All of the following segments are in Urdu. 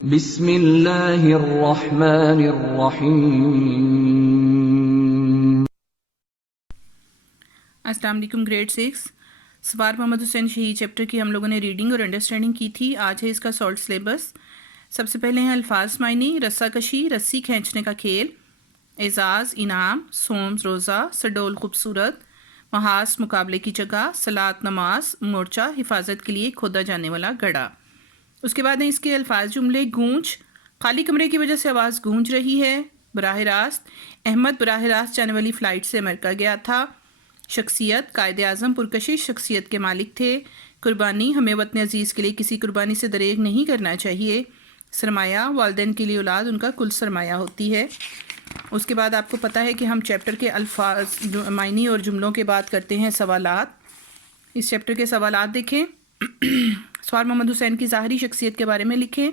بسم اللہ الرحمن الرحیم۔ السلام علیکم گریڈ 6 سوار محمد حسین شہید چیپٹر کی ہم لوگوں نے ریڈنگ اور انڈرسٹینڈنگ کی تھی۔ آج ہے اس کا سالٹ سلیبس۔ سب سے پہلے ہیں الفاظ معنی، رسہ کشی، رسی کھینچنے کا کھیل، اعزاز انعام، سوم روزہ، سڈول خوبصورت، محاذ مقابلے کی جگہ، صلاۃ نماز، مورچہ حفاظت کے لیے کھودا جانے والا گڑھا۔ اس کے بعد ہیں اس کے الفاظ جملے، گونج، خالی کمرے کی وجہ سے آواز گونج رہی ہے، براہ راست، احمد براہ راست جانے والی فلائٹ سے امریکہ گیا تھا، شخصیت، قائد اعظم پرکشش شخصیت کے مالک تھے، قربانی، ہمیں وطن عزیز کے لیے کسی قربانی سے دریغ نہیں کرنا چاہیے، سرمایہ، والدین کے لیے اولاد ان کا کل سرمایہ ہوتی ہے۔ اس کے بعد آپ کو پتہ ہے کہ ہم چیپٹر کے الفاظ معنی اور جملوں کے بعد کرتے ہیں سوالات۔ اس چیپٹر کے سوالات دیکھیں۔ سوار محمد حسین کی ظاہری شخصیت کے بارے میں لکھیں۔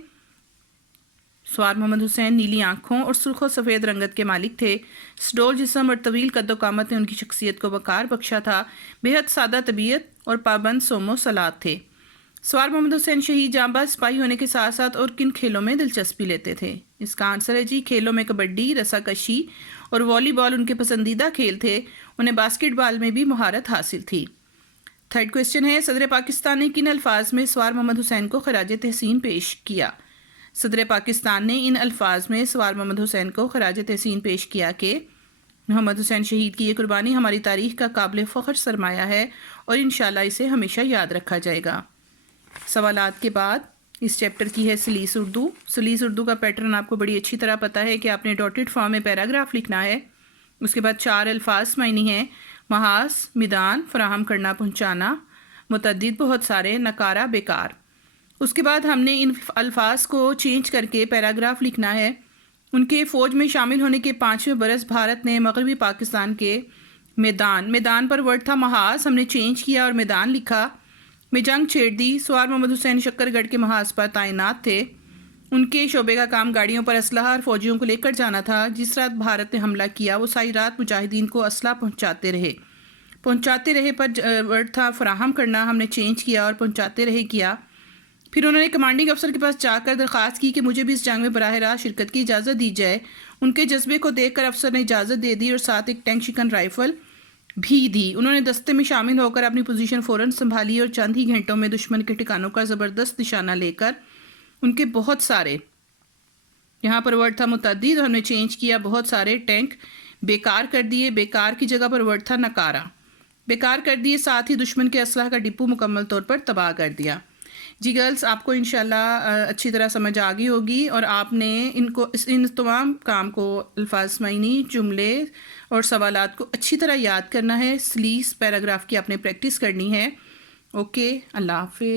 سوار محمد حسین نیلی آنکھوں اور سرخ و سفید رنگت کے مالک تھے۔ سڈول جسم اور طویل قد و قامت نے ان کی شخصیت کو وقار بخشا تھا۔ بے حد سادہ طبیعت اور پابند سوم و صلات تھے۔ سوار محمد حسین شہید جاں باز سپاہی ہونے کے ساتھ ساتھ اور کن کھیلوں میں دلچسپی لیتے تھے؟ اس کا آنسر ہے جی، کھیلوں میں کبڈی، رسہ کشی اور والی بال ان کے پسندیدہ کھیل تھے۔ انہیں باسکٹ بال میں بھی مہارت حاصل تھی۔ تھرڈ کویسچن ہے، صدر پاکستان نے کن الفاظ میں سوار محمد حسین کو خراج تحسین پیش کیا؟ صدر پاکستان نے ان الفاظ میں سوار محمد حسین کو خراج تحسین پیش کیا کہ محمد حسین شہید کی یہ قربانی ہماری تاریخ کا قابل فخر سرمایہ ہے اور انشاءاللہ اسے ہمیشہ یاد رکھا جائے گا۔ سوالات کے بعد اس چیپٹر کی ہے سلیس اردو۔ سلیس اردو کا پیٹرن آپ کو بڑی اچھی طرح پتہ ہے کہ آپ نے ڈاٹڈ فارم میں پیراگراف لکھنا ہے۔ اس کے بعد 4 الفاظ معنی ہیں، محاذ، میدان، فراہم کرنا، پہنچانا، متعدد، بہت سارے، نکارہ، بیکار۔ اس کے بعد ہم نے ان الفاظ کو چینج کر کے پیراگراف لکھنا ہے۔ ان کے فوج میں شامل ہونے کے 5ویں برس بھارت نے مغربی پاکستان کے میدان پر ورڈ تھا محاذ، ہم نے چینج کیا اور میدان لکھا، میں جنگ چھیڑ دی۔ سوار محمد حسین شکر گڑھ کے محاذ پر تعینات تھے۔ ان کے شعبے کا کام گاڑیوں پر اسلحہ اور فوجیوں کو لے کر جانا تھا۔ جس رات بھارت نے حملہ کیا وہ ساری رات مجاہدین کو اسلحہ پہنچاتے رہے پر ورڈ تھا فراہم کرنا، ہم نے چینج کیا اور پہنچاتے رہے کیا۔ پھر انہوں نے کمانڈنگ افسر کے پاس جا کر درخواست کی کہ مجھے بھی اس جنگ میں براہ راست شرکت کی اجازت دی جائے۔ ان کے جذبے کو دیکھ کر افسر نے اجازت دے دی اور ساتھ ایک ٹینک شکن رائفل بھی دی۔ انہوں نے دستے میں شامل ہو کر اپنی پوزیشن فوراً سنبھالی اور چند ہی گھنٹوں میں دشمن کے ٹھکانوں کا زبردست نشانہ لے کر ان کے بہت سارے، یہاں پر ورڈ تھا متعدد، ہم نے چینج کیا، بہت سارے ٹینک بیکار کر دیے۔ بیکار کی جگہ پر ورڈ تھا نکارہ، بیکار کر دیے، ساتھ ہی دشمن کے اسلحہ کا ڈپو مکمل طور پر تباہ کر دیا۔ جی گرلز، آپ کو انشاءاللہ اچھی طرح سمجھ آ گئی ہوگی اور آپ نے ان تمام کام کو، الفاظ معنی، جملے اور سوالات کو اچھی طرح یاد کرنا ہے۔ سلیس پیراگراف کی آپ نے پریکٹس کرنی ہے۔ اوکے، اللہ حافظ۔